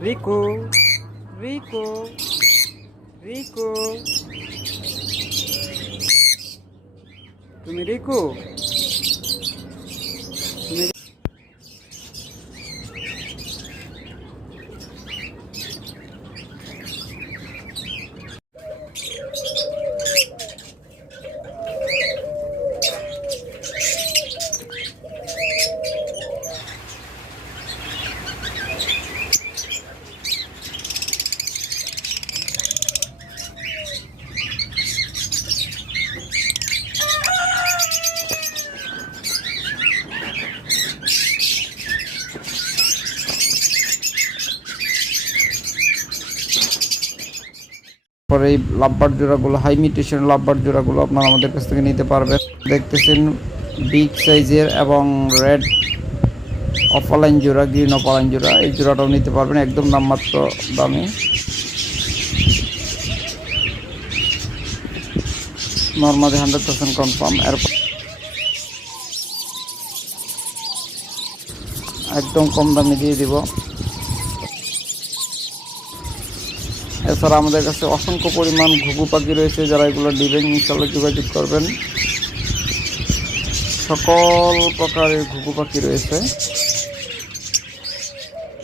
রিকো রিকো রিকো তুমি রিকো পরে এই লাভবার জোড়াগুলো হাই মিউটেশন লাভবার জোড়াগুলো আপনারা আমাদের কাছ থেকে নিতে পারবেন। দেখতেছেন বিগ সাইজের এবং রেড অফলাইন জোড়া গ্রিন অফলাইন জোড়া, এই জোড়াটাও নিতে পারবেন একদম নামমাত্র দামে। নর্মালি হান্ড্রেড পার্সেন্ট কনফার্ম এরপর একদম কম দামে দিয়ে দিব। এছাড়া আমাদের কাছে অসংখ্য পরিমাণ ঘুঘু পাখি রয়েছে যারা এগুলো নেবেন ইনশাল্লাহ যোগাযোগ করবেন। সকল প্রকারের ঘুঘু পাখি রয়েছে।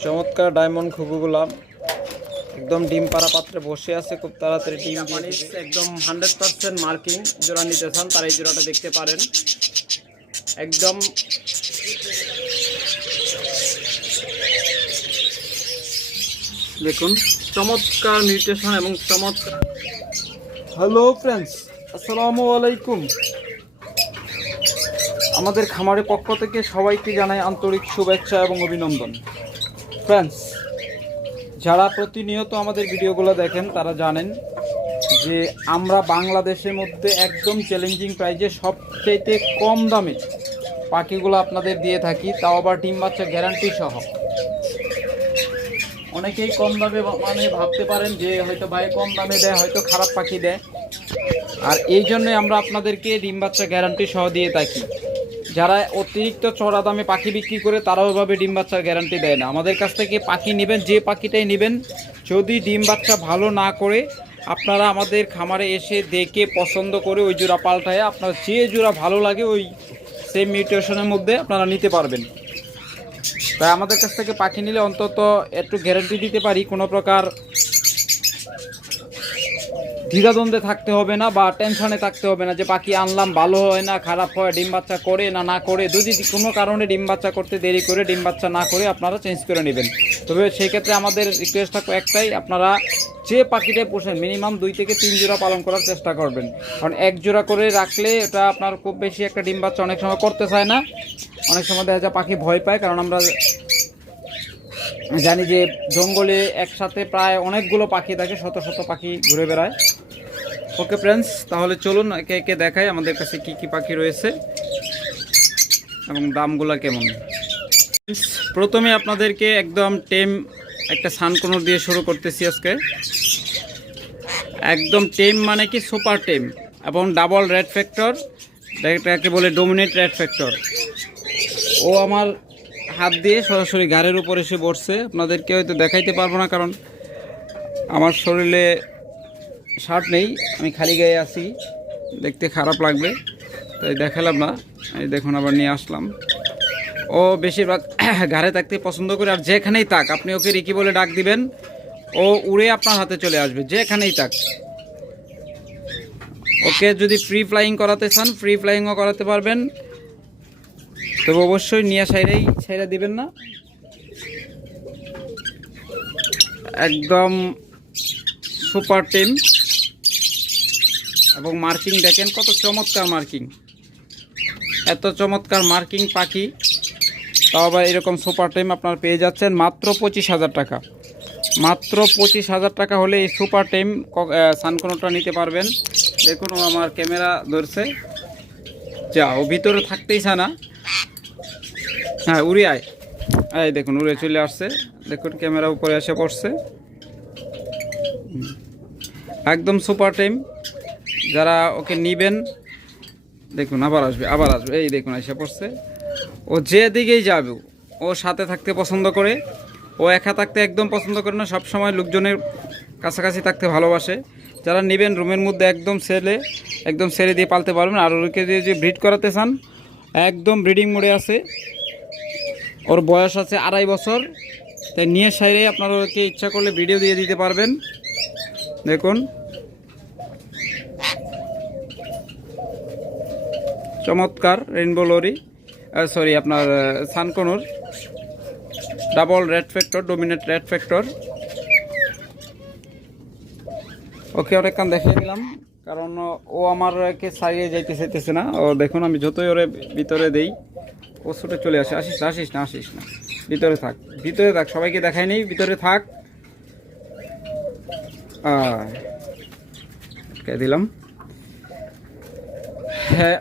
চমৎকার ডায়মন্ড ঘুঘুগুলা। একদম ডিম পাড়া পাত্রে বসে আছে খুব তাড়াতাড়ি ডিম একদম হান্ড্রেড পার্সেন্ট মার্কিং জোড়া নিতে চান তারা এই জোড়াটা দেখতে পারেন। একদম দেখুন চমৎকার মিউটেশন এবং চমৎকার হ্যালো ফ্রেন্ডস আসসালামু আলাইকুম আমাদের খামারের পক্ষ থেকে সবাইকে জানাই আন্তরিক শুভেচ্ছা এবং অভিনন্দন। ফ্রেন্ডস যারা প্রতিনিয়ত আমাদের ভিডিওগুলো দেখেন, তারা জানেন যে আমরা বাংলাদেশের মধ্যে একদম চ্যালেঞ্জিং প্রাইজে সবচাইতে কম দামে পাখিগুলো আপনাদের দিয়ে থাকি, তাও আবার ডিম বাচ্চা গ্যারান্টি সহ। অনেকেই কম দামে মানে ভাবতে পারেন যে হয়তো ভাই কম দামে দেয়, হয়তো খারাপ পাখি দেয়। আর এই জন্যই আমরা আপনাদেরকে ডিম বাচ্চা গ্যারান্টি সহ দিয়ে থাকি। যারা অতিরিক্ত চড়া দামে পাখি বিক্রি করে, তারাও এভাবে ডিম বাচ্চার গ্যারান্টি দেয় না। আমাদের কাছ থেকে পাখি নেবেন, যে পাখিটাই নেবেন, যদি ডিম বাচ্চা ভালো না করে, আপনারা আমাদের খামারে এসে দেখে পছন্দ করে ওই জোড়া পাল্টায়, আপনার যে জোড়া ভালো লাগে, ওই সেম মিউটেশনের মধ্যে আপনারা নিতে পারবেন। তাই আমাদের কাছ থেকে পাখি নিলে অন্তত একটু গ্যারান্টি দিতে পারি কোনো প্রকার দ্বিধাদ্বন্দ্বে থাকতে হবে না বা টেনশনে থাকতে হবে না যে পাখি আনলাম ভালো হয় না, খারাপ হয়, ডিম বাচ্চা করে না না করে। যদি কোনো কারণে ডিম বাচ্চা করতে দেরি করে, ডিম বাচ্চা না করে আপনারা চেঞ্জ করে নেবেন। তবে সেই ক্ষেত্রে আমাদের রিকোয়েস্ট থাকবে একটাই, আপনারা যে পাখিটাই পোষেন মিনিমাম দুই থেকে তিন জোড়া পালন করার চেষ্টা করবেন। কারণ এক জোড়া করে রাখলে এটা আপনার খুব বেশি একটা ডিম বাচ্চা অনেক সময় করতে চায় না। অনেক সময় দেখা যায় পাখি ভয় পায়, কারণ আমরা জানি যে জঙ্গলে একসাথে প্রায় অনেকগুলো পাখি থাকে, শত শত পাখি ঘুরে বেড়ায়। ওকে ফ্রেন্ডস তাহলে চলুন একে একে দেখাই আমাদের কাছে কি কি পাখি রয়েছে এবং দামগুলো কেমন। প্রথমে আপনাদেরকে একদম টেম একটা সানকোনর দিয়ে শুরু করতেছি আজকে। একদম টেম মানে কি সুপার টেম এবং ডাবল রেড ফ্যাক্টর, এটাকে বলে ডোমিনেট রেড ফ্যাক্টর। ও আমার হাত দিয়ে সরাসরি ঘাড়ের উপর এসে বসছে। আপনাদেরকে হয়তো দেখাইতে পারব না কারণ আমার শরীরে শার্ট নেই, আমি খালি গায়ে আছি। দেখতে খারাপ লাগবে, তাই দেখালাম না। এই দেখুন, আবার নিয়ে আসলাম। ও বেশিরভাগ ঘাড়ে থাকতে পছন্দ করে, আর যেখানেই থাক, আপনি ওকে রিকি বলে ডাক দিবেন, ও উড়ে আপনার হাতে চলে আসবে, যেখানেই থাক। ওকে যদি ফ্রি ফ্লাইং করাতে চান ফ্রি ফ্লাইংও করাতে পারবেন। তবে অবশ্যই নিয়ে সাইডেই সাইডে দিবেন না। একদম সুপার টিম এবং মার্কিং দেখেন কত চমৎকার মার্কিং। এত চমৎকার মার্কিং পাখি। তাও আবার এরকম সুপার টিম আপনারা পেয়ে যাচ্ছেন মাত্র পঁচিশ হাজার টাকা। মাত্র পঁচিশ হাজার টাকা হলে এই সুপার টিম সানকোনোটা নিতে পারবেন। দেখুন আমার ক্যামেরা ধরছে। যা, ও ভিতরে থাকতেই না। হ্যাঁ উড়ে আয়। এই দেখুন, উড়ে চলে আসছে। দেখুন ক্যামেরা উপরে এসে পড়ছে। একদম সুপার টাইম যারা ওকে নিবেন, দেখুন, আবার আসবে আবার আসবে। এই দেখুন এসে পড়ছে। ও যে দিকেই যাবে, ও সাথে থাকতে পছন্দ করে। ও একা থাকতে একদম পছন্দ করে না, সবসময় লোকজনের কাছাকাছি থাকতে ভালোবাসে। যারা নেবেন, রুমের মধ্যে একদম সেলে একদম সেরে দিয়ে পালতে পারবেন। আর ওকে দিয়ে যে ব্রিড করাতে চান, একদম ব্রিডিং মোডে আছে। ওর বয়স আছে আড়াই বছর। তাই নিয়ে সাইরে আপনারা ওকে ইচ্ছা করলে ভিডিও দিয়ে দিতে পারবেন। দেখুন। চমৎকার রেইনবো লরি সরি আপনার sun conure double red factor dominate red factor okay, অনেকক্ষণ দেখিয়ে দিলাম, কারণ ও আমারকে সারিয়ে যাইতে চাইতেছে না। ও দেখুন, আমি যতই ওরে ভিতরে দেই, ও ছুটে চলে আসে। আসিস না আসিস না আসিস না। ভিতরে থাক ভিতরে থাক, সবাইকে দেখাই নেই, ভিতরে থাক। দিলাম? হ্যাঁ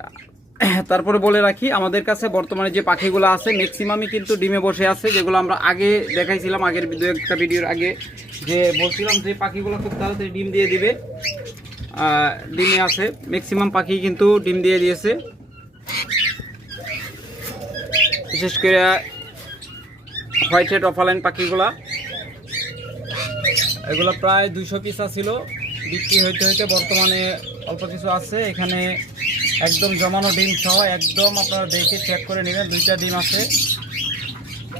তারপরে বলে রাখি, আমাদের কাছে বর্তমানে যে পাখিগুলো আছে ম্যাক্সিমামই কিন্তু ডিমে বসে আছে, যেগুলো আমরা আগে দেখাইছিলাম, আগের দু একটা ভিডিওর আগে, যে বলছিলাম যে পাখিগুলো খুব তাড়াতাড়ি ডিম দিয়ে দিবে। ডিমে আছে ম্যাক্সিমাম পাখি কিন্তু ডিম দিয়ে দিয়েছে। বিশেষ করে হোয়াইট হেড অফালাইন পাখিগুলা, এগুলো প্রায় দুইশো পিস ছিল। বিক্রি হইতে হইতে বর্তমানে অল্প কিছু আছে, এখানে একদম জমানো ডিম সহ একদম আপনারা দেখে চেক করে নেবেন। দুইটা ডিম আছে।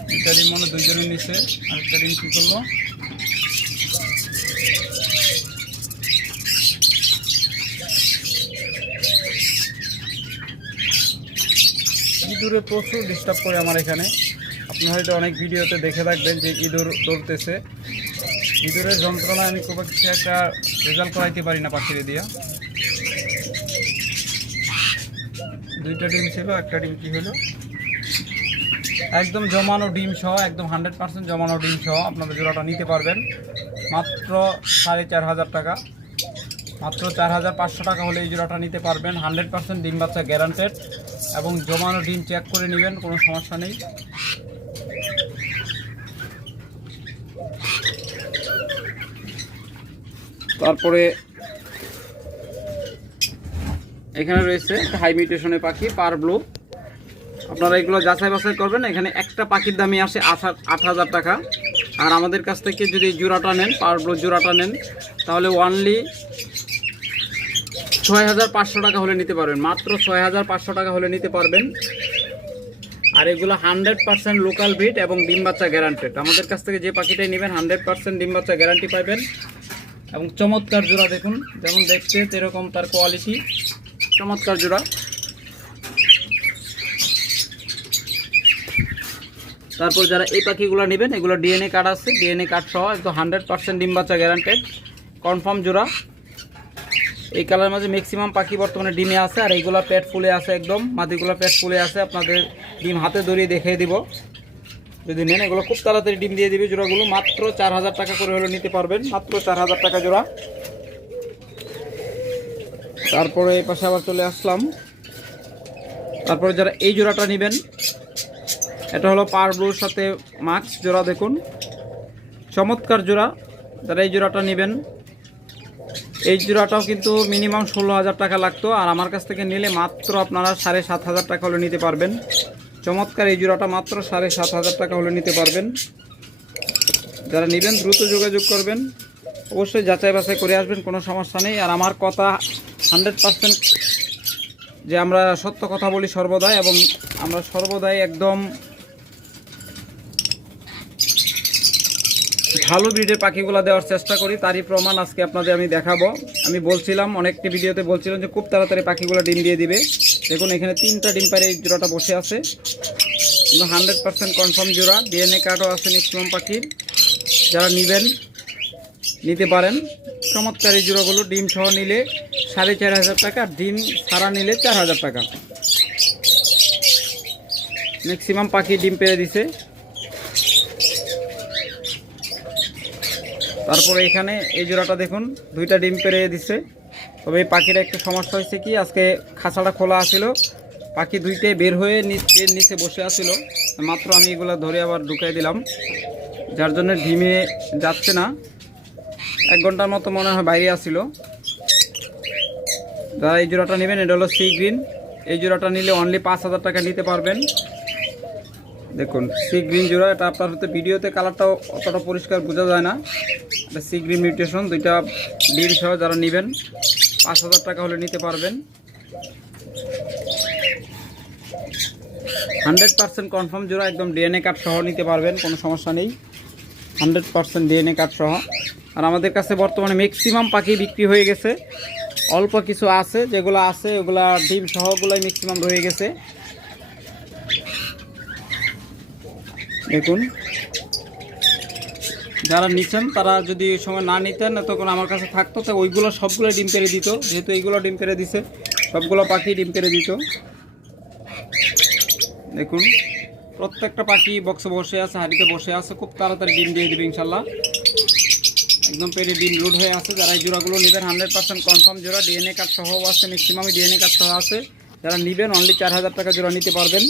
দুইটা ডিম মনে দুইজনে নিছে। আরেকটা ডিম কী করল? ইঁদুরে প্রচুর ডিস্টার্ব করে আমার এখানে। আপনি হয়তো অনেক ভিডিওতে দেখে থাকবেন যে ইঁদুর দৌড়তেছে। ইঁদুরের যন্ত্রণায় আমি খুব একটা রেজাল্ট করাইতে পারি না পাখিরে দিয়া। দুইটা ডিম ছিল, একটা ডিম কি হলো? একদম জমানো ডিম সহ, একদম হান্ড্রেড পার্সেন্ট জমানো ডিম সহ আপনাদের জোড়াটা নিতে পারবেন। মাত্র সাড়ে চার হাজার টাকা। মাত্র চার হাজার পাঁচশো টাকা হলে এই জোড়াটা নিতে পারবেন। হান্ড্রেড পার্সেন্ট ডিম বাচ্চা গ্যারান্টেড এবং জমানো ডিম চেক করে নেবেন, কোনো সমস্যা নেই। তারপরে এখানে রয়েছে হাই মিউটেশনের পাখি পার ব্লু আপনারা এগুলো যাচাই বাছাই করবেন। এখানে একটা পাখির দামই আসে আট হাজার টাকা। আর আমাদের কাছ থেকে যদি জোড়াটা নেন পার ব্লু জোড়াটা নেন, তাহলে ওয়ানলি ছয় হাজার পাঁচশো টাকা হলে নিতে পারবেন। মাত্র ছয় হাজার পাঁচশো টাকা হলে নিতে পারবেন। আর এগুলো হান্ড্রেড পার্সেন্ট লোকাল ব্রিড এবং ডিম বাচ্চা গ্যারান্টেড আমাদের কাছ থেকে যে পাখিটাই নেবেন, হান্ড্রেড পার্সেন্ট ডিম বাচ্চা গ্যারান্টি পাবেন এবং চমৎকার জোড়া দেখুন। যেমন দেখতে সেরকম তার কোয়ালিটি চমৎকার জোড়া। তারপর যারা এই পাখিগুলো নেবেন, এগুলো ডিএনএ কার্ড আছে। ডিএনএ কার্ড সহ একদম হান্ড্রেড পার্সেন্ট ডিম বাচ্চা গ্যারান্টেড কনফার্ম জোড়া। এই কালার মাঝে ম্যাক্সিমাম পাখি বর্তমানে ডিমে আছে, আর এইগুলো পেট ফুলে আছে একদম। মাটিগুলো পেট ফুলে আছে, আপনাদের ডিম হাতে ধরিয়ে দেখিয়ে দিব। যদি নেন, এগুলো খুব তাড়াতাড়ি ডিম দিয়ে দিবে জোড়াগুলো। মাত্র চার হাজার টাকা করে হলে নিতে পারবেন। মাত্র চার হাজার টাকা জোড়া। তারপরে এই পাশে আবার চলে আসলাম। তারপরে যারা এই জোড়াটা নেবেন, এটা হলো পার ব্লুর সাথে মাছ জোড়া দেখুন। চমৎকার জোড়া, যারা এই জোড়াটা নেবেন, এই জোড়াটাও কিন্তু মিনিমাম ষোলো হাজার টাকা লাগতো, আর আমার কাছ থেকে নিলে মাত্র আপনারা সাড়ে সাত হাজার টাকা হলে নিতে পারবেন। চমৎকার এই জোড়াটা মাত্র সাড়ে সাত হাজার টাকা হলে নিতে পারবেন। যারা নেবেন, দ্রুত যোগাযোগ করবেন। অবশ্যই যাচাই বাছাই করে আসবেন, কোনো সমস্যা নেই। আর আমার কথা হান্ড্রেড পার্সেন্ট যে আমরা সত্য কথা বলি সর্বদাই এবং আমরা সর্বদাই একদম ভালো ব্রিডের পাখিগুলো দেওয়ার চেষ্টা করি, তারই প্রমাণ আজকে আপনাদের আমি দেখাবো। আমি বলছিলাম, অনেকটি ভিডিওতে বলছিলাম যে খুব তাড়াতাড়ি পাখিগুলো ডিম দিয়ে দিবে। দেখুন, এখানে তিনটা ডিম পারে এই জোড়াটা বসে আছে। হান্ড্রেড পার্সেন্ট কনফার্ম জোড়া। ডিএনএ কার্ডও আছে ম্যাক্সিমাম পাখির। যারা নেবেন নিতে পারেন। চমৎকার এই জোড়াগুলো ডিম সহ নিলে সাড়ে চার হাজার টাকা, ডিম সারা নিলে চার হাজার টাকা। ম্যাক্সিমাম পাখি ডিম পেরে দিছে। তারপরে এখানে এই জোড়াটা দেখুন, দুইটা ডিম পেরে দিছে। তবে এই পাখির একটু সমস্যা হয়েছে কি, আজকে খাঁচাটা খোলা আছিল। পাখি দুইটাই বের হয়ে নিচ- নিচে বসে আছিল। মাত্র আমি এগুলো ধরে আবার ঢুকাই দিলাম। যার জন্য ডিমে যাচ্ছে না। এক ঘণ্টার মতো মনে হয় বাইরে আসছিল যারা এই জোড়াটা নেবেন, এটা হলো সি গ্রিন এই জোড়াটা নিলে অনলি পাঁচ হাজার টাকা নিতে পারবেন। দেখুন সি গ্রিন জোড়া, এটা আপনার হয়তো ভিডিওতে কালারটাও অতটা পরিষ্কার বোঝা যায় না। এটা সি গ্রিন মিউটেশন দুইটা ডিম সহ যারা নেবেন, পাঁচ হাজার টাকা হলে নিতে পারবেন। হান্ড্রেড পার্সেন্ট কনফার্ম জোড়া, একদম ডিএনএ কার্ড সহ নিতে পারবেন, কোনো সমস্যা নেই। হান্ড্রেড পার্সেন্ট ডিএনএ কার্ড সহ। আর আমাদের কাছে বর্তমানে ম্যাক্সিমাম পাখি বিক্রি হয়ে গেছে। অল্প কিছু আছে, যেগুলো আছে, ওগুলা ডিম সহগুলোই ম্যাক্সিমাম রয়ে গেছে। দেখুন। যারা নিচ্ছেন তারা যদি সময় না নিতেন না তখন আমার কাছে থাকতো, তো ওইগুলো সবগুলো ডিম পেরে দিত। যেহেতু এইগুলো ডিম পেরে দিছে, সবগুলো পাখি ডিম পেরে দিত। দেখুন। প্রত্যেকটা পাখি বক্সে বসে আছে, হাড়িতে বসে আছে, খুব তাড়াতাড়ি ডিম দিয়ে দেবে, ইনশাল্লাহ। একদম পেরে ডিম লোড হয়ে আছে। যারা এই জোড়াগুলো নেবেন হান্ড্রেড পার্সেন্ট কনফার্ম জোড়া ডিএনএ কার্ড সহ আছে ম্যাক্সিমামই ডিএনএ কার্ড সহ আছে। যারা নেবেন অনলি চার হাজার টাকা জোড়া নিতে পারবেন।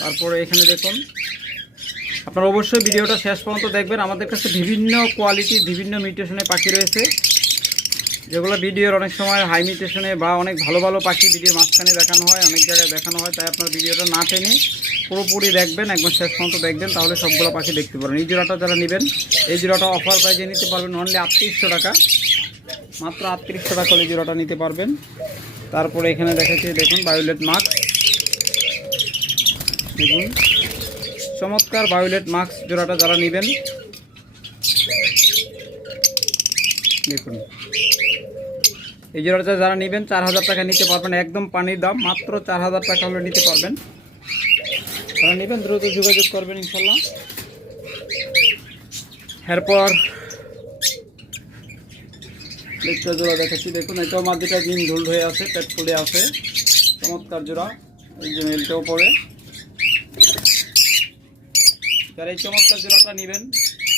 তারপরে এখানে দেখুন, আপনারা অবশ্যই ভিডিওটা শেষ পর্যন্ত দেখবেন। আমাদের কাছে বিভিন্ন কোয়ালিটির বিভিন্ন মিউটেশনের পাখি রয়েছে। যেগুলো ভিডিওর অনেক সময় হাই মিউটেশনে বা অনেক ভালো ভালো পাখি ভিডিওর মাঝখানে দেখানো হয়, অনেক জায়গায় দেখানো হয়, তাই আপনার ভিডিওটা না টেনে পুরোপুরি দেখবেন একবার শেষ পর্যন্ত দেখবেন, তাহলে সবগুলো পাখি দেখতে পারবেন। এই জোড়াটা যারা নেবেন, এই জোড়াটা অফার প্রাইজে নিতে পারবেন অনলি আটত্রিশশো টাকা। মাত্র আটত্রিশশো টাকা হলে জোড়াটা নিতে পারবেন। তারপরে এখানে দেখেছি দেখুন বায়োলেট মাস্ক দেখুন, চমৎকার বায়োলেট মাস্ক জোড়াটা যারা নেবেন। দেখুন, এই জোড়াটা যারা নেবেন, চার হাজার টাকা নিতে পারবেন, একদম পানির দাম, মাত্র চার হাজার টাকা হলে নিতে পারবেন। যারা নেবেন, দ্রুত যোগাযোগ করবেন ইনশাল্লাহ এরপর একটা জোড়া দেখাচ্ছি। দেখুন, এটাও মাঝেটা দিন ঢুল হয়ে আছে, পেট ফুলে আছে। চমৎকার জোড়া, এই যে মেলটাও পরে যারা এই চমৎকার জোড়াটা নেবেন,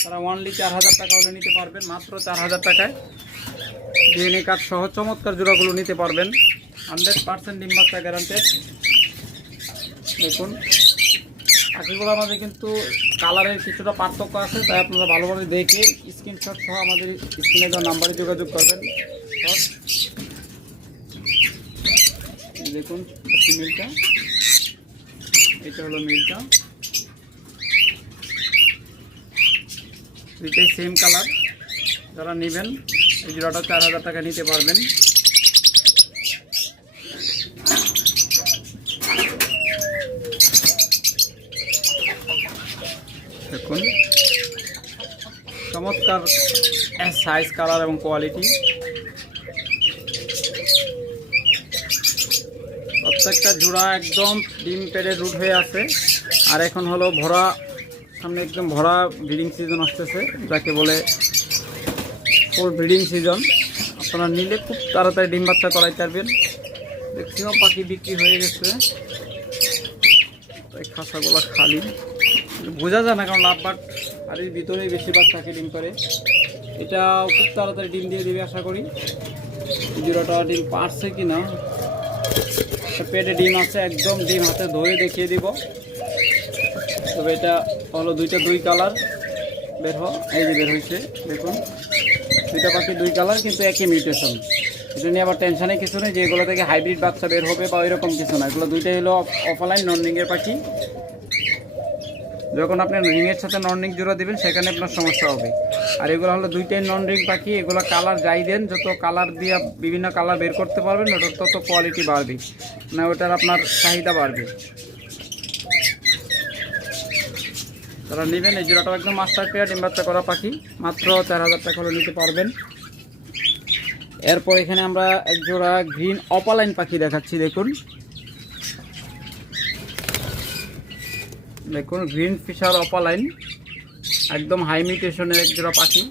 তারা ওয়ানলি চার হাজার টাকা হলে নিতে পারবেন, মাত্র চার হাজার টাকায়। ডিএনএ কার্ড সহ চমৎকার জোড়াগুলো নিতে পারবেন। হান্ড্রেড পার্সেন্ট ডিম গ্যারান্টেড দেখুন। পাখিগুলো আমাদের কিন্তু কালারের কিছুটা পার্থক্য আছে, তাই আপনারা ভালোভাবে দেখে স্ক্রিনশট সহ আমাদের স্ক্রিনে নাম্বারে যোগাযোগ করবেন। দেখুন মিলটা। এটা হলো মিলটা। দুইটাই সেম কালার যারা নেবেন, এই জোড়াটা চার হাজার টাকা নিতে পারবেন। দেখুন। চমৎকার সাইজ কালার এবং কোয়ালিটি প্রত্যেকটা জোড়া একদম ডিম পেড়ে রুট হয়ে আছে। আর এখন হলো ভরা, সামনে একদম ভরা ব্রিডিং সিজন আসতেছে, যাকে বলে ফুল ব্রিডিং সিজন আপনারা নিলে খুব তাড়াতাড়ি ডিম বাচ্চা করাই পারবেন। ম্যাক্সিমাম পাখি বিক্রি হয়ে গেছে। তাই খাঁচাগুলো খালি। বোঝা যায় না কারণ লাভবাট আর এর ভিতরেই বেশিরভাগ পাখি ডিম করে। এটা খুব তাড়াতাড়ি ডিম দিয়ে দেবে আশা করি। জোড়াটা ডিম পারছে কি না পেটে ডিম আছে, একদম ডিম হাতে ধরে দেখিয়ে দিব। তবে এটা হলো দুইটা দুই কালার, বের হ, এই যে বের হয়েছে, দেখুন। দুইটা পাখি দুই কালার, কিন্তু একই মিউটেশন এটা নিয়ে আবার টেনশনে কিছু নেই, যে এগুলো থেকে হাইব্রিড বাচ্চা বের হবে বা এরকম কিছু না। এগুলো দুইটাই হলো অফলাইন নন পাখি। যখন আপনি রিংয়ের সাথে নন রিং জোড়া দেবেন, সেখানে আপনার সমস্যা হবে। আর এগুলো হলো দুইটাই নন রিং পাখি, এগুলো কালার যাই দেন, যত কালার দিয়ে বিভিন্ন কালার বের করতে পারবেন, ওটার তত কোয়ালিটি বাড়বে। না ওটার আপনার চাহিদা বাড়বে। তারা নেবেন, এই জোড়াটা একদম মাস্টার পেয়ার ডিম বাচ্চা করা পাখি। মাত্র চার হাজার টাকা হলে নিতে পারবেন। এরপর এখানে আমরা এক জোড়া গ্রিন অপালাইন পাখি দেখাচ্ছি, দেখুন। দেখুন গ্রিন ফিশার অপালাইন একদম হাই মিউটেশনের এক জোড়া পাখি।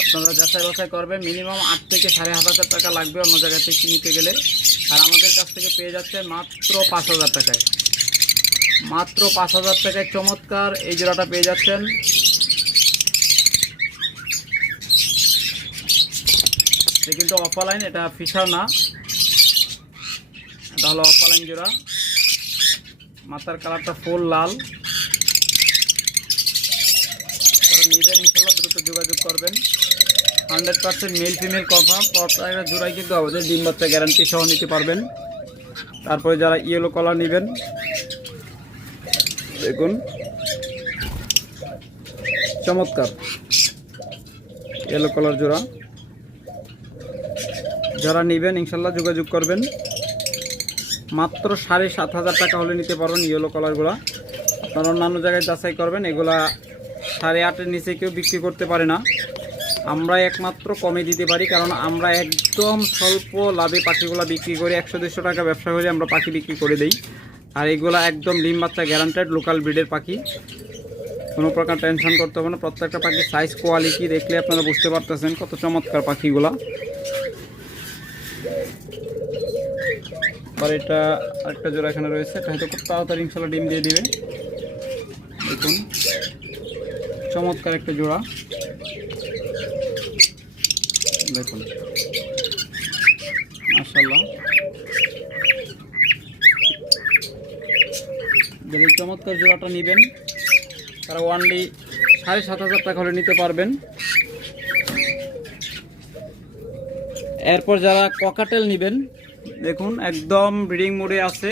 আপনারা যাচাই বাছাই করবেন মিনিমাম আট থেকে সাড়ে আট হাজার টাকা লাগবে অন্য জায়গা থেকে নিতে গেলে। আর আমাদের কাছ থেকে পেয়ে যাচ্ছে মাত্র পাঁচ হাজার টাকায়। মাত্র পাঁচ হাজার টাকায় চমৎকার এই জোড়াটা পেয়ে যাচ্ছেন। কিন্তু অফলাইন এটা ফিশার না। এটা হলো অফলাইন জোড়া। মাথার কালারটা ফুল লাল। যারা নেবেন ইনশাল্লাহ, দ্রুত যোগাযোগ করবেন। Hundred percent male female confirm, প্রত্যেকটা জোড়াই কিন্তু আমাদের ডিম বাচ্চা গ্যারান্টি সহ নিতে পারবেন। তারপরে যারা ইয়েলো কলার নেবেন, দেখুন। চমৎকার। ইয়েলো কলার জোড়া। যারা নেবেন, ইনশাল্লাহ যোগাযোগ করবেন। মাত্র সাড়ে সাত হাজার টাকা হলে নিতে পারবেন ইয়েলো কালারগুলো আপনারা অন্যান্য জায়গায় যাচাই করবেন, এগুলা সাড়ে আটের নিচে কেউ বিক্রি করতে পারে না। আমরা একমাত্র কমে দিতে পারি, কারণ আমরা একদম স্বল্প লাভে পাখিগুলো বিক্রি করে, একশো দেড়শো টাকা ব্যবসা করে আমরা পাখি বিক্রি করে দিই। আর এগুলা একদম ডিম বাচ্চা গ্যারান্টেড লোকাল ব্রিডের পাখি। কোনো প্রকার টেনশন করতে হবে না, প্রত্যেকটা পাখির সাইজ কোয়ালিটি দেখলে আপনারা বুঝতে পারতেছেন কত চমৎকার পাখিগুলা। আবার এটা আরেকটা জোড়া এখানে রয়েছে। এটা হয়তো খুব তাড়াতাড়ি ইনশাল্লাহ ডিম দিয়ে দিবে দেখুন, চমৎকার একটা জোড়া। দেখুন মাশাল্লাহ যদি চমৎকার জোড়াটা নেবেন তারা ওয়ানলি সাড়ে সাত হাজার টাকা হলে নিতে পারবেন। এরপর যারা ককাটেল নেবেন দেখুন, একদম ব্রিডিং মোডে আছে।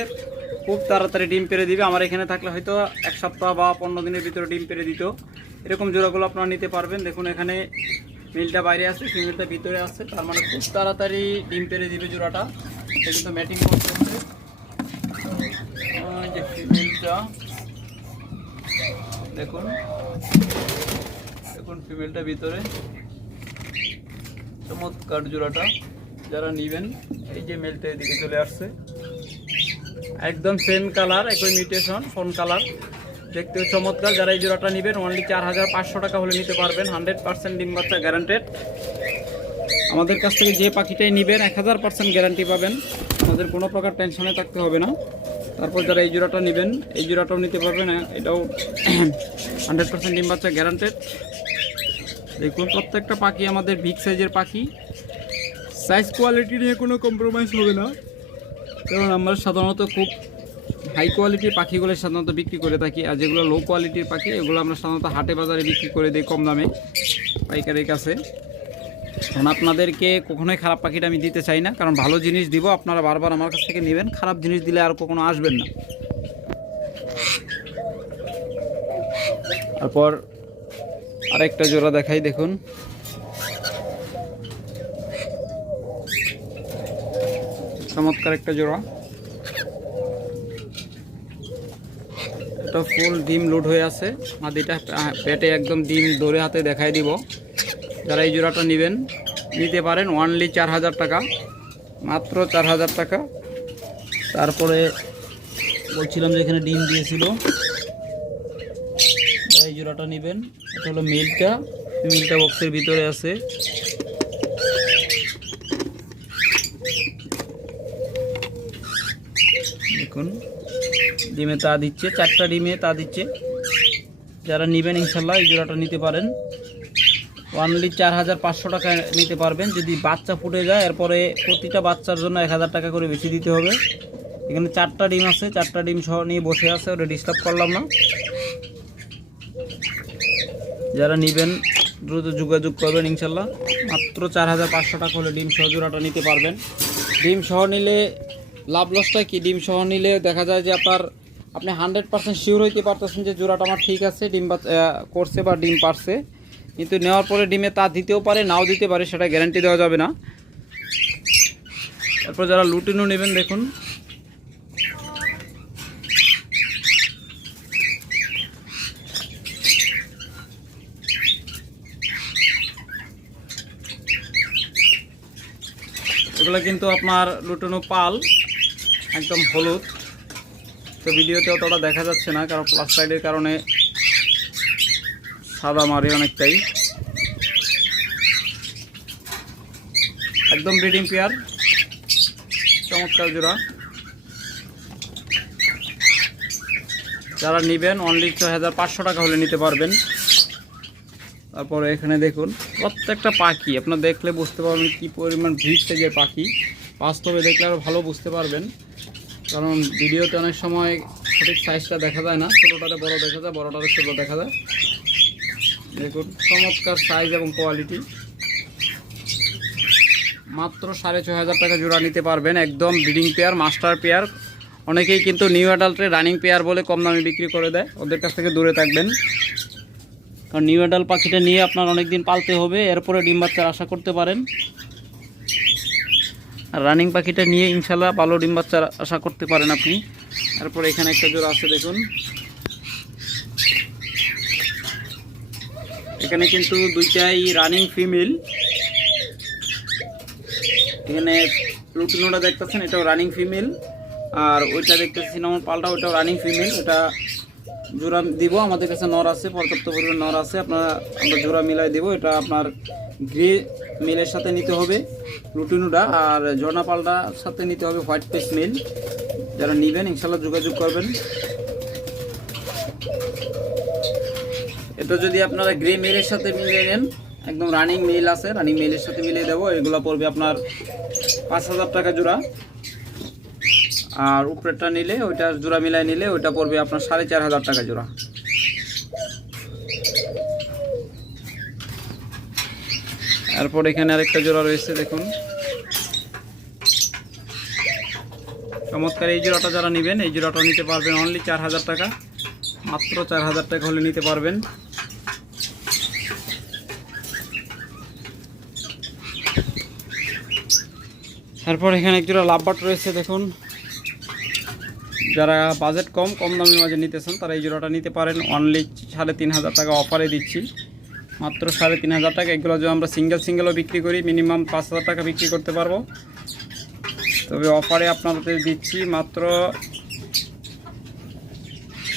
খুব তাড়াতাড়ি ডিম পেরে দিবে। আমার এখানে থাকলে হয়তো এক সপ্তাহ বা পনেরো দিনের ভিতরে ডিম পেরে দিত। এরকম জোড়াগুলো আপনারা নিতে পারবেন। দেখুন, এখানে মিলটা বাইরে আছে ফিমেলটা ভিতরে আছে। তার মানে খুব তাড়াতাড়ি ডিম পেরে দিবে জোড়াটা। কিন্তু ম্যাটিং করতে ওই যে ফিমেলটা দেখুন। দেখুন ফিমেলটা ভিতরে। চমৎকার জোড়াটা। যারা নিবেন, এই যে মেলটা এদিকে চলে আসছে। একদম সেম কালার একই মিউটেশন ফোন কালার দেখতেও চমৎকার, যারা এই জোড়াটা নেবেন অনলি চার হাজার পাঁচশো টাকা হলে নিতে পারবেন হান্ড্রেড পার্সেন্ট ডিম বাচ্চা গ্যারান্টেড আমাদের কাছ থেকে যে পাখিটাই নেবেন, এক হাজার পার্সেন্ট গ্যারান্টি পাবেন। আমাদের কোনো প্রকার টেনশনে থাকতে হবে না। তারপর যারা এই জোড়াটা নেবেন, এই জোড়াটাও নিতে পারবেন এটাও হান্ড্রেড পার্সেন্ট ডিম বাচ্চা গ্যারান্টেড দেখুন, প্রত্যেকটা পাখি আমাদের বিগ সাইজের পাখি। সাইজ কোয়ালিটি নিয়ে কোনো কম্প্রোমাইজ হবে না। কারণ আমরা সাধারণত খুব হাই কোয়ালিটির পাখিগুলো সাধারণত বিক্রি করে থাকি, আর যেগুলো লো কোয়ালিটির পাখি, এগুলো আমরা সাধারণত হাটে বাজারে বিক্রি করে দিই কম দামে পাইকারের কাছে। কারণ আপনাদেরকে কখনোই খারাপ পাখিটা আমি দিতে চাই না, কারণ ভালো জিনিস দিব, আপনারা বারবার আমার কাছ থেকে নেবেন, খারাপ জিনিস দিলে আর কখনো আসবেন না। তারপর আরেকটা জোড়া দেখাই, দেখুন। চমৎকার একটা জোড়া। এটা ফুল ডিম লোড হয়ে আছে। মাদিটা পেটে একদম ডিম দৌড়ে হাতে দেখাই দিব। যারা এই জোড়াটা নেবেন, নিতে পারেন ওয়ানলি চার হাজার টাকা, মাত্র চার হাজার টাকা। তারপরে বলছিলাম যে এখানে ডিম দিয়েছিল। এই জোড়াটা নেবেন, এটা হলো মিলটা মিলটা বক্সের ভিতরে আছে দেখুন ডিমে তা দিচ্ছে, চারটা ডিমে তা দিচ্ছে। যারা নেবেন ইনশাল্লাহ, এই জোড়াটা নিতে পারেন। ওয়ানলি চার হাজার পাঁচশো টাকা নিতে পারবেন। যদি বাচ্চা ফুটে যায়, এরপরে প্রতিটা বাচ্চার জন্য এক হাজার টাকা করে বেশি দিতে হবে। এখানে চারটা ডিম আছে, চারটা ডিম সহ নিয়ে বসে আছে, ওটা ডিস্টার্ব করলাম না। যারা নেবেন, দ্রুত যোগাযোগ করবেন ইনশাল্লাহ। মাত্র চার হাজার পাঁচশো টাকা হলে ডিম সহ জোড়াটা নিতে পারবেন। ডিম সহ নিলে লাভ লসটা কি? ডিম সহ নিলে দেখা যায় যে আপনার আপনি হান্ড্রেড পার্সেন্ট শিওর হইতে পারতেছেন যে জোড়াটা আমার ঠিক আছে, ডিম করছে বা ডিম পারছে। কিন্তু নেওয়ার পরে ডিমে তা দিতেও পারে, নাও দিতে পারে, সেটা গ্যারান্টি দেওয়া যাবে না। তারপর যারা লুটিনও নেবেন, দেখুন। এগুলো কিন্তু আপনার লুটানো পাল, একদম হলুদ। তো ভিডিওতে অতটা দেখা যাচ্ছে না, কারণ প্লাস সাইডের কারণে সাদা মারে অনেকটাই। একদম ব্রিডিং পেয়ার চমৎকার জোড়া। যারা নেবেন অনলি ছয় হাজার পাঁচশো টাকা হলে নিতে পারবেন। তারপরে এখানে দেখুন, প্রত্যেকটা পাখি, আপনার দেখলে বুঝতে পারবেন কি পরিমাণ ভিড় সাইজের পাখি। বাস্তবে দেখলে আরও ভালো বুঝতে পারবেন। কারণ ভিডিওতে অনেক সময় সঠিক সাইজটা দেখা যায় না। ছোটোটাতে বড় দেখা যায়, বড়টাতে ছোটো দেখা যায়। দেখুন, চমৎকার সাইজ এবং কোয়ালিটি মাত্র সাড়ে ছ হাজার টাকা জোড়া নিতে পারবেন একদম ব্রিডিং পেয়ার মাস্টার পেয়ার অনেকেই কিন্তু নিউ অ্যাডাল্টে রানিং পেয়ার বলে কম দামে বিক্রি করে দেয়। ওদের কাছ থেকে দূরে থাকবেন। কারণ নিউ অ্যাডাল্ট পাখিটা নিয়ে আপনার অনেক দিন পালতে হবে, এরপরে ডিম বাচ্চার আশা করতে পারেন। রানিং পাখিটা নিয়ে ইনশাল্লাহ ভালো ডিম বাচ্চার আশা করতে পারেন আপনি। তারপরে এখানে একটা জোড়া আছে, দেখুন। এখানে কিন্তু দুইটাই রানিং ফিমেল এখানে লুটিনোটা দেখতেছেন, এটাও রানিং ফিমেল আর ওইটা দেখতেছি আমার পাল্টা ওইটাও রানিং ফিমেল ওটা জোড়া দিব, আমাদের কাছে নর আছে, পর্যাপ্ত পরিমাণ নর আছে। আপনারা, আমরা জোড়া মিলাই দিব, এটা আপনার গ্রে মিলের সাথে নিতে হবে। লুটিনুটা আর ঝর্ণা পাল্টার সাথে নিতে হবে হোয়াইট পেস মিল। যারা নেবেন ইনশাল্লাহ যোগাযোগ করবেন। এটা যদি আপনারা গ্রে মিলের সাথে মিলিয়ে নেন, একদম রানিং মিল আছে, রানিং মিলের সাথে মিলিয়ে দেবো। এগুলো পড়বে আপনার পাঁচ হাজার টাকা জোড়া। আর উপরেরটা নিলে, ওইটা জোড়া মিলাই নিলে, ওইটা পড়বে আপনার সাড়ে চার হাজার টাকা জোড়া। তারপর এখানে আরেকটা জোড়া রয়েছে, দেখুন। চমৎকার, এই জোড়াটা যারা নেবেন, এই জোড়াটা নিতে পারবেন অনলি চার হাজার টাকা। মাত্র চার হাজার টাকা হলে নিতে পারবেন। তারপর এখানে একজোড়া লাভবাট রয়েছে, দেখুন। যারা বাজেট কম কম দামের মাঝে নিতেছেন তারা এই জোড়াটা নিতে পারেন। অনলি সাড়ে তিন হাজার টাকা অফারে দিচ্ছি। মাত্র সাড়ে তিন হাজার টাকা, এগুলো যদি আমরা সিঙ্গেল সিঙ্গেলও বিক্রি করি মিনিমাম পাঁচ হাজার টাকা বিক্রি করতে পারব। তবে অফারে আপনাদের দিচ্ছি মাত্র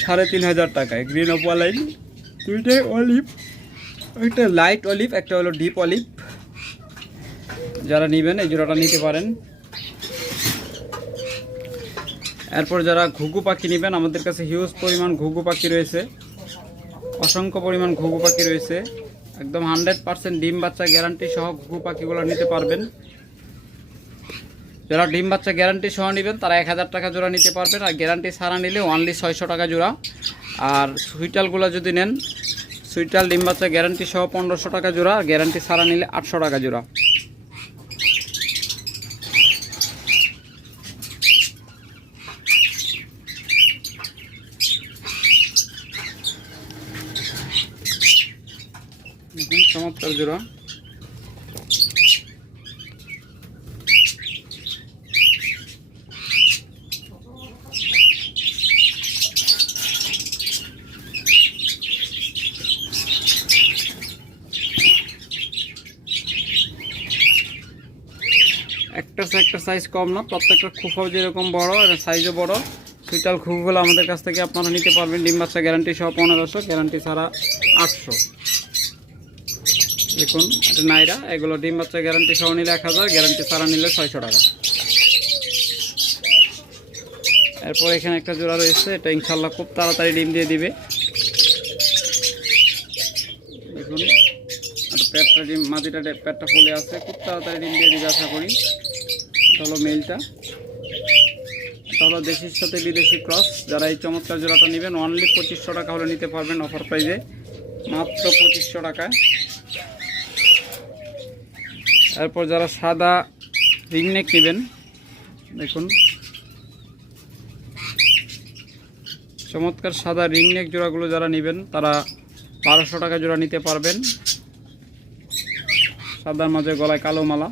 সাড়ে তিন হাজার টাকায়। গ্রিন অপা লাইন দুইটাই অলিভ একটা লাইট অলিভ একটা হলো ডিপ অলিভ যারা নেবেন, এই জোড়াটা নিতে পারেন। এরপর যারা ঘুঘু পাখি নেবেন, আমাদের কাছে হিউজ পরিমাণ ঘুঘু পাখি রয়েছে। অসংখ্য পরিমাণ ঘুঘু পাখি রয়েছে। একদম হান্ড্রেড পার্সেন্ট ডিম বাচ্চা গ্যারান্টি সহ ঘুঘু পাখিগুলো নিতে পারবেন। যারা ডিম বাচ্চা গ্যারান্টি সহ নেবেন, তারা এক হাজার টাকা জোড়া নিতে পারবেন। আর গ্যারান্টি ছাড়া নিলে অনলি ছয়শো টাকা জোড়া। আর সুইটালগুলো যদি নেন, সুইটাল, ডিম বাচ্চা গ্যারান্টি সহ পনেরোশো টাকা জোড়া। আর গ্যারান্টি ছাড়া নিলে আটশো টাকা জোড়া। চমৎকার জোড়া। একটা সাইজ কম না, প্রত্যেকটা খুফাও যেরকম বড় সাইজও বড়। সুইটাল খুবগুলো আমাদের কাছ থেকে আপনারা নিতে পারবেন, ডিম বাচ্চা গ্যারান্টি সহ পনেরোশো গ্যারান্টি ছাড়া আটশো। দেখুন, এটা নাইরা, এগুলো ডিম বাচ্চা গ্যারান্টি সহ নিলে এক হাজার গ্যারান্টি ছাড়া নিলে ছয়শো টাকা। এরপর এখানে একটা জোড়া রয়েছে, এটা ইনশাল্লাহ খুব তাড়াতাড়ি ডিম দিয়ে দিবে। দেখুন, আর পেটটা ডিম, মাটিটা পেটটা ফুলে আছে, খুব তাড়াতাড়ি ডিম দিয়ে দিবে, আশা করি। হলো মেলটা এটা হলো দেশির সাথে বিদেশি ক্রস যারা এই চমৎকার জোড়াটা নেবেন অনলি পঁচিশশো টাকা হলে নিতে পারবেন অফার প্রাইজে মাত্র পঁচিশশো টাকায়। এরপর যারা সাদা রিংনেক নেবেন, দেখুন। চমৎকার সাদা রিংনেক জোড়াগুলো যারা নেবেন, তারা বারোশো টাকা জোড়া নিতে পারবেন। সাদার মাঝে গলায় কালো মালা।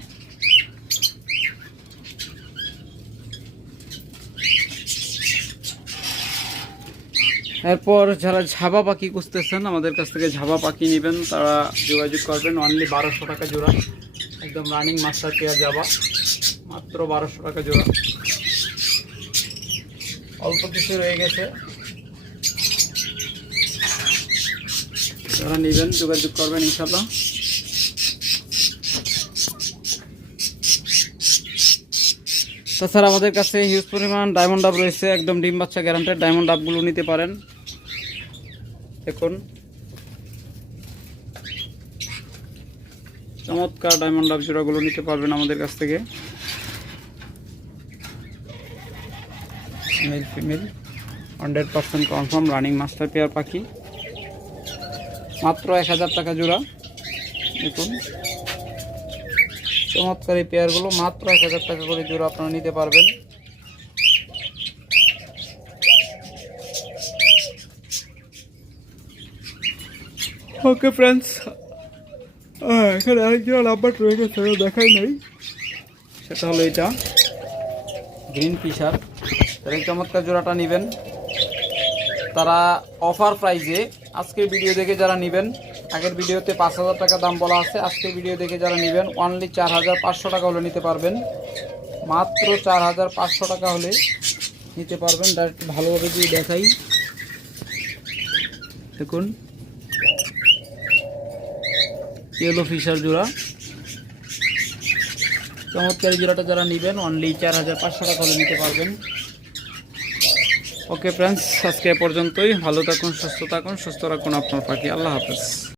এরপর যারা ঝাবা পাখি খুঁজতেছেন, আমাদের কাছ থেকে ঝাবা পাখি নেবেন। তারা যোগাযোগ করবেন অনলি বারোশো টাকা জোড়া। একদম রানিং মাস্টার পেয়ার যাবা মাত্র বারোশো টাকা জোড়া। অল্প কিছু রয়ে গেছে। যারা নেবেন, যোগাযোগ করবেন ইনশাল্লাহ তাছাড়া আমাদের কাছে হিউজ পরিমাণ ডায়মন্ড ডাব রয়েছে। একদম ডিম বাচ্চা গ্যারান্টেড ডায়মন্ড ডাবগুলো নিতে পারেন। চমৎকার ডায়মন্ড ডাব জোড়াগুলো নিতে পারবেন আমাদের কাছ থেকে। Male female hundred percent confirm running master pair পাখি। মাত্র এক হাজার টাকা জোড়া। দেখুন। চমৎকার এই পেয়ারগুলো মাত্র এক হাজার টাকা করে জোড়া আপনারা নিতে পারবেন। ওকে ফ্রেন্ডস এখানে আরেক জোড়া নাম্বার রয়ে গেছে দেখাই নাই। সেটা হলো এটা। গ্রিন ফিশার এই চমৎকার জোড়াটা নেবেন। তারা অফার প্রাইজে আজকের ভিডিও দেখে যারা নেবেন, আগের ভিডিওতে পাঁচ হাজার টাকা দাম বলা আছে আজকের ভিডিও দেখে যারা নেবেন অনলি চার হাজার পাঁচশো টাকা হলে নিতে পারবেন। মাত্র চার হাজার পাঁচশো টাকা হলে নিতে পারবেন। ডাইরেক্ট ভালোভাবে যদি দেখাই। দেখুন। ইয়েলো ফিশার জোড়া। চমৎকার জোড়াটা যারা নেবেন অনলি চার হাজার পাঁচশো টাকা করে নিতে পারবেন। ওকে ফ্রেন্ডস আজকে পর্যন্তই। ভালো থাকুন, সুস্থ থাকুন, সুস্থ রাখুন আপনার পাখি আল্লাহ হাফেজ।